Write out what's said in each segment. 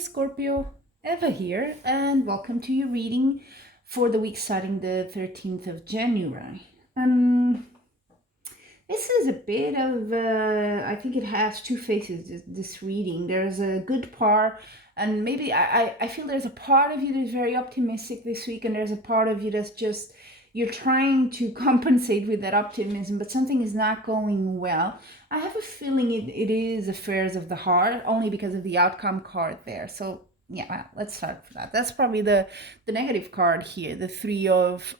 Scorpio, Eva here, and welcome to your reading for the week starting the 13th of January. This is a bit of, I think it has two faces, this reading. There's a good part, and maybe I feel there's a part of you that's very optimistic this week, and there's a part of you that's just, you're trying to compensate with that optimism, but something is not going well. I have a feeling it is affairs of the heart, only because of the outcome card there. So yeah, well, let's start with that. That's probably the negative card here, the Three of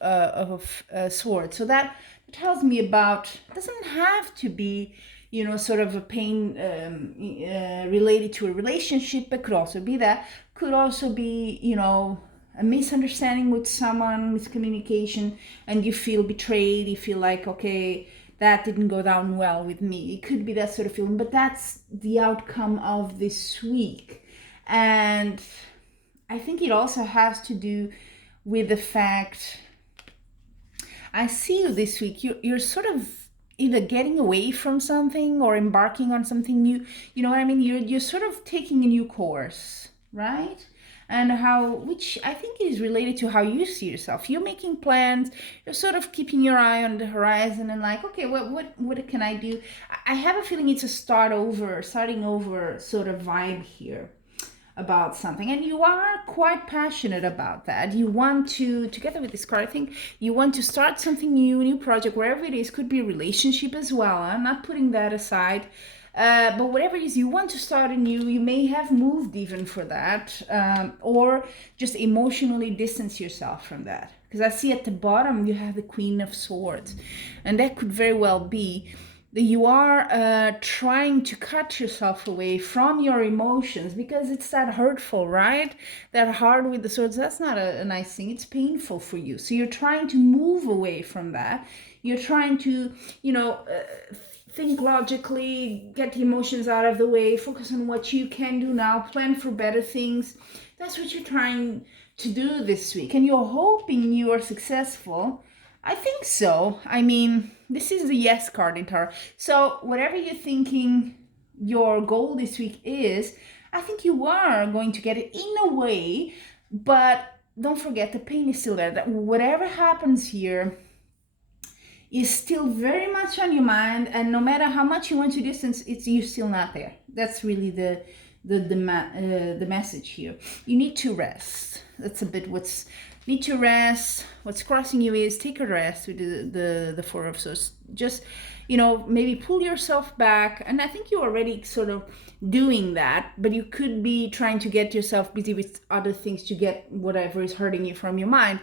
Swords. So that tells me about, it doesn't have to be, sort of a pain related to a relationship, but could also be that. Could also be, a misunderstanding with someone, miscommunication, and you feel betrayed. You feel like, okay, that didn't go down well with me. It could be that sort of feeling, but that's the outcome of this week. And I think it also has to do with the fact, I see you this week, you're sort of either getting away from something or embarking on something new. You know what I mean? You're sort of taking a new course, right? And which I think is related to how you see yourself. You're making plans, you're sort of keeping your eye on the horizon and like, okay, what can I do? I have a feeling it's a starting over sort of vibe here about something, and you are quite passionate about that. You want to, together with this card, I think you want to start something new, a new project, wherever it is. Could be a relationship as well. I'm not putting that aside. But whatever it is, you want to start anew. You may have moved even for that, or just emotionally distance yourself from that. Because I see at the bottom you have the Queen of Swords, and that could very well be that you are trying to cut yourself away from your emotions because it's that hurtful, right? That hard with the swords, that's not a nice thing. It's painful for you. So you're trying to move away from that. You're trying to, think logically, get the emotions out of the way, focus on what you can do now, plan for better things. That's what you're trying to do this week. And you're hoping you are successful. I think so. I mean, this is the yes card in tarot. So whatever you're thinking your goal this week is, I think you are going to get it in a way, but don't forget the pain is still there. That whatever happens here is still very much on your mind, and no matter how much you want to distance, you're still not there. That's really the message here. You need to rest. That's a bit need to rest. What's crossing you is take a rest with the Four of Swords. Just, maybe pull yourself back. And I think you're already sort of doing that, but you could be trying to get yourself busy with other things to get whatever is hurting you from your mind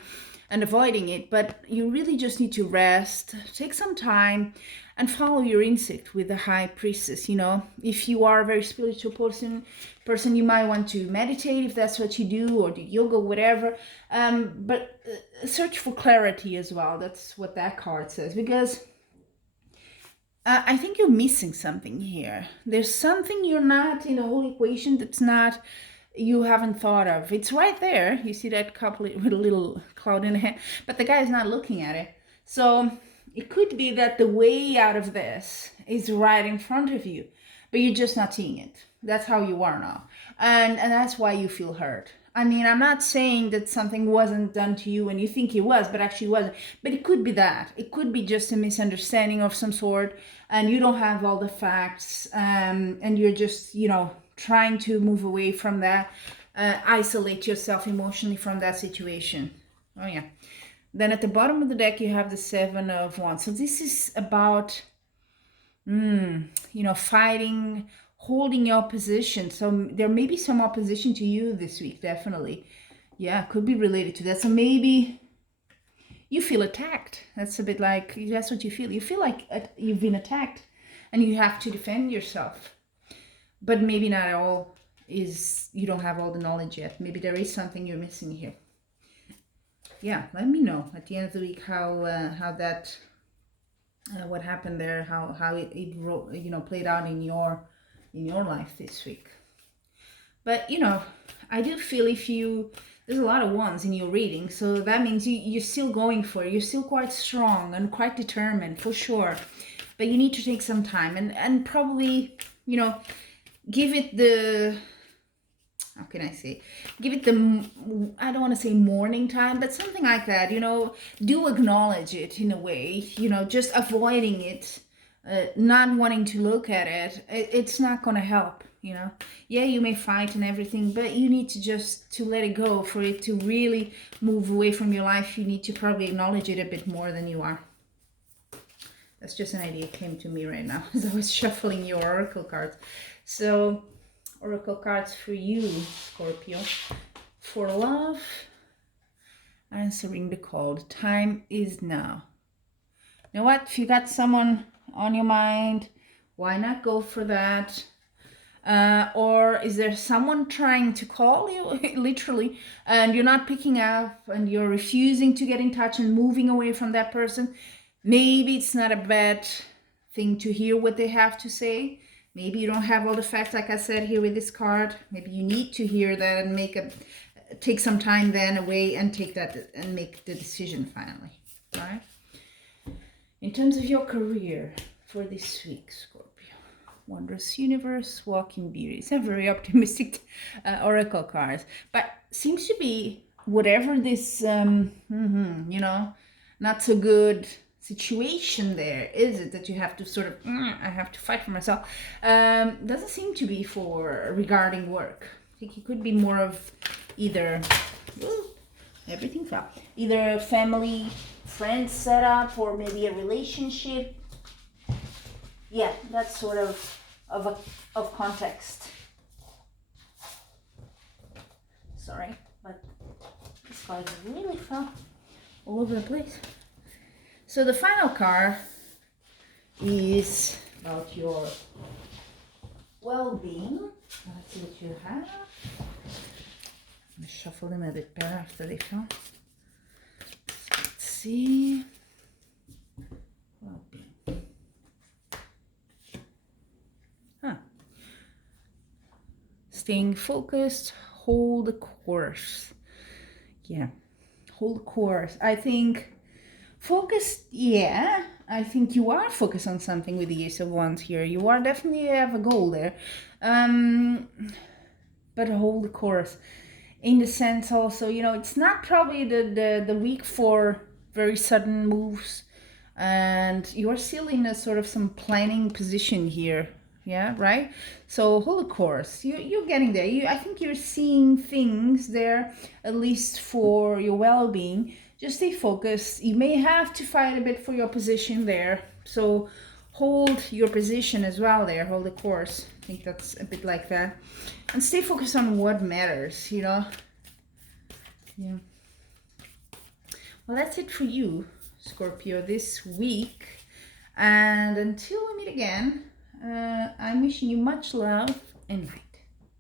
and avoiding it. But you really just need to rest, take some time, and follow your instinct with the High Priestess. If you are a very spiritual person, you might want to meditate if that's what you do, or do yoga, whatever. But search for clarity as well. That's what that card says, because I think you're missing something here. There's something you're not in the whole equation that's not, you haven't thought of. It's right there. You see that couple with a little cloud in the hand, but the guy is not looking at it. So it could be that the way out of this is right in front of you, but you're just not seeing it. That's how you are now. And that's why you feel hurt. I mean, I'm not saying that something wasn't done to you and you think it was, but actually wasn't. But it could be that. It could be just a misunderstanding of some sort, and you don't have all the facts, and you're just, trying to move away from that, isolate yourself emotionally from that situation. Oh yeah. Then at the bottom of the deck you have the Seven of Wands. So this is about fighting, holding your position. So there may be some opposition to you this week, definitely. Yeah, could be related to that. So maybe you feel attacked. That's a bit like, that's what you feel. You feel like you've been attacked and you have to defend yourself. But maybe not all is, you don't have all the knowledge yet. Maybe there is something you're missing here. Yeah, let me know at the end of the week how that, what happened there, how it played out in your life this week. But I do feel there's a lot of ones in your reading, so that means you're still going for it. You're still quite strong and quite determined, for sure. But you need to take some time and probably, give it the, can I say? Give it the, I don't want to say morning time, but something like that, you know. Do acknowledge it in a way, you know, just avoiding it, not wanting to look at it, it's not going to help, you know. Yeah, you may fight and everything, but you need to just to let it go. For it to really move away from your life, you need to probably acknowledge it a bit more than you are. That's just an idea came to me right now as I was shuffling your oracle cards. So, oracle cards for you, Scorpio. For love, answering the call. The time is now. You know what? If you got someone on your mind, why not go for that? Or is there someone trying to call you, literally, and you're not picking up and you're refusing to get in touch and moving away from that person? Maybe it's not a bad thing to hear what they have to say. Maybe you don't have all the facts, like I said here with this card. Maybe you need to hear that and take some time then away and take that and make the decision finally. All right. In terms of your career for this week, Scorpio. Wondrous Universe, Walking Beauty. It's a very optimistic oracle cards, but seems to be whatever this, you know, not so good situation there is it that you have to sort of, I have to fight for myself. Doesn't seem to be for regarding work. I think it could be more of either, everything fell, either family, friend setup, or maybe a relationship. Yeah, that's sort of context. Sorry, but this card really fell all over the place. So the final card is about your well-being. Let's see what you have. I'm gonna shuffle them a bit better after they fell. Let's see. Well-being. Staying focused, hold the course. Yeah, hold the course. I think focused, yeah. I think you are focused on something with the Ace of Wands here. You are definitely have a goal there. But hold the course. In the sense also, you know, it's not probably the week for very sudden moves. And you are still in a sort of some planning position here. Yeah, right? So hold the course. You're getting there. I think you're seeing things there, at least for your well-being. Just stay focused. You may have to fight a bit for your position there. So hold your position as well there. Hold the course. I think that's a bit like that. And stay focused on what matters, you know? Yeah. Well, that's it for you, Scorpio, this week. And until we meet again, I'm wishing you much love and light.